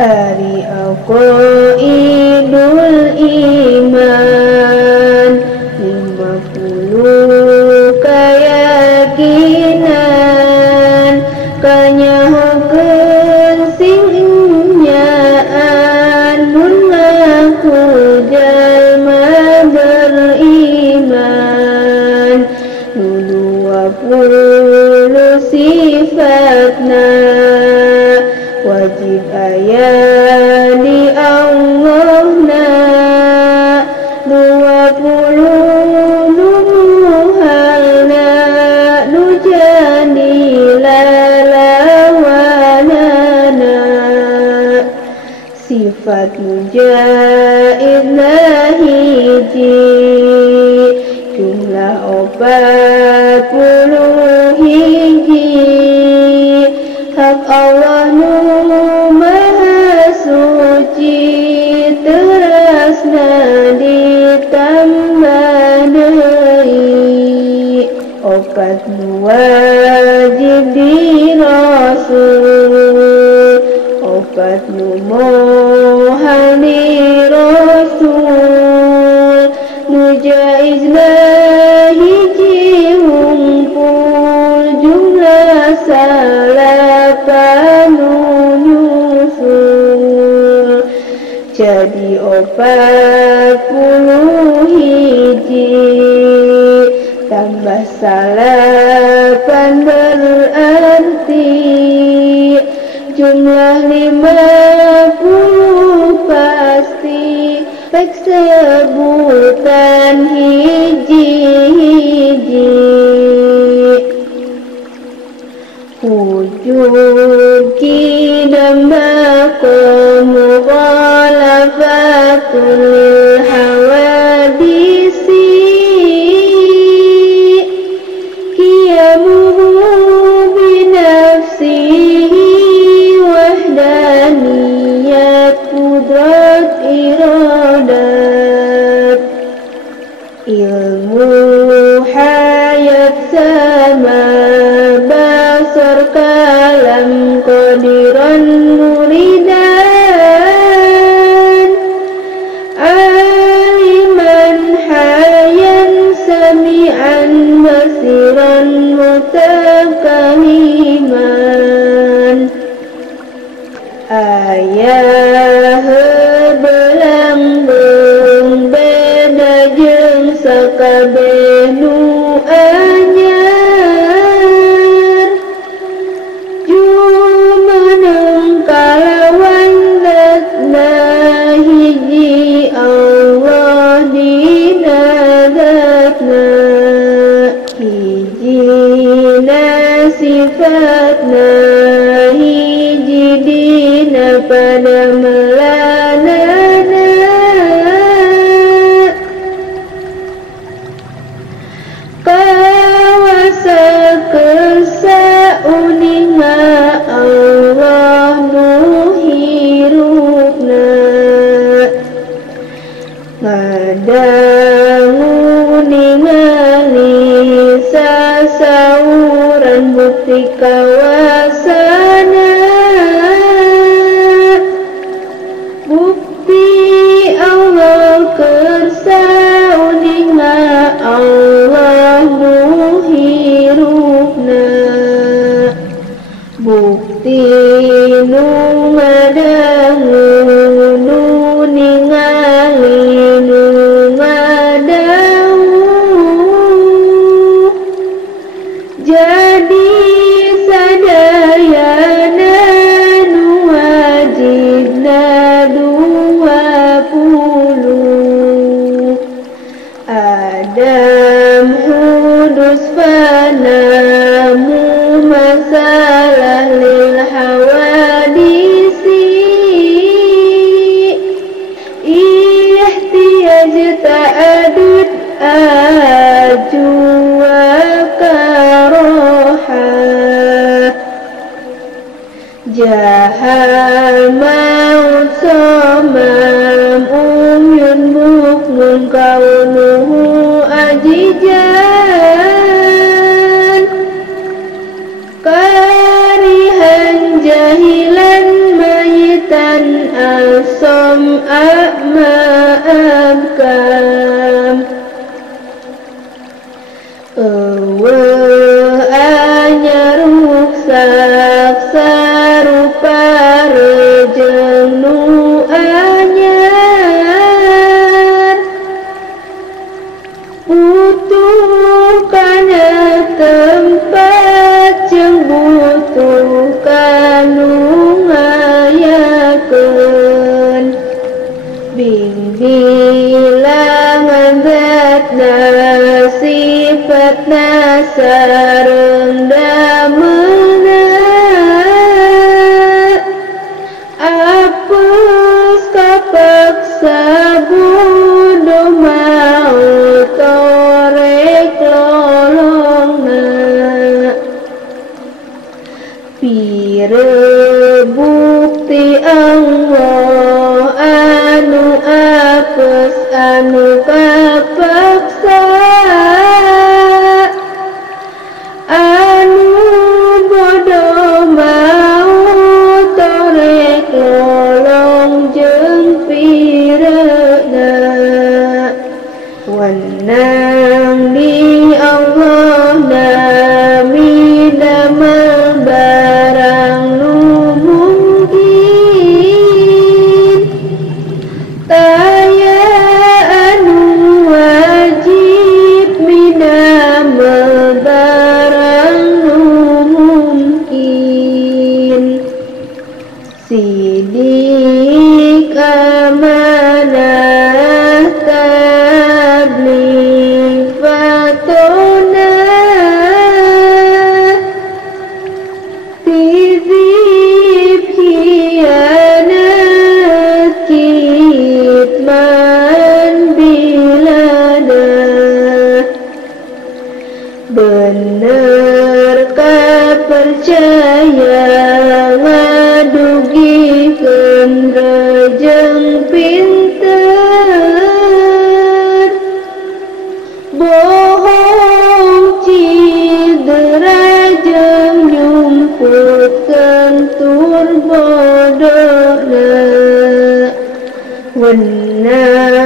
Ari aqaidul iman 50 keyakinan kanyahokeun sing nyaan mun ngaku jalma beriman nu 20 sifatna wajib aya di Allahna 20 nuhalna nu jadi lalawanana sifat mujaidna hiji jumlah 40 hiji hak Allah nu maha suci terasna ditambah deui opat nu wajib di Rasul opat nu mohal di Rasul nu jaizna hiji ngumpul jumlah salapan nyusul jadi 40 hiji tambah salapan berarti jumlah 50 pasti baik sebutan hiji-hiji wujud kidam maqam mughalafatul hawadisi qiyamuhu binafsihi wahdaniyat qudrat iradat ilmu hayat sama basar kalam qadiran muridan aliman hayan sami'an basiran mutakaliman ayah belang beda jeung sakabeh nu anyar jumeneng kalawan zatna hiji Allah dina zatna hijina sifatna hiji dina pada melanana kawasa kersa uninga Allah nuhirupna ngadangu ningali sasauran bukti kawasana bukti Allah kersa uninga Allah nuhirupna bukti nu ngadangu nu ningali nu ngadangu jadi sadayana nu wajibna 20 Adam hudus fana masalah lil hawadisi ihtiyaj ta'adud ajwa karoha jahal maut somam umyun bukmun kaunuhu ajijan karihan jahil amam anyar ruksak sarupa rejeng nu anyar butuh kana tempat jeung butuh kanu ngayakeun bilangan zatna sifatna sareng dameuna apus kapaksa budo mau torek lolongna pire bukti Allah anu apes anu kapaksa anu bodoh mau torek lolong jeung pireuna wenang di Allah nami damel barang nu mungkin taya anu wajib midamel barang nu mungkin sidik amanah tabligh fatona tizib khianat kitman bilana bener kapercaya ngadugikeun rejeng pinter bohong cidera jeung nyumputkeun tur bodohna wenang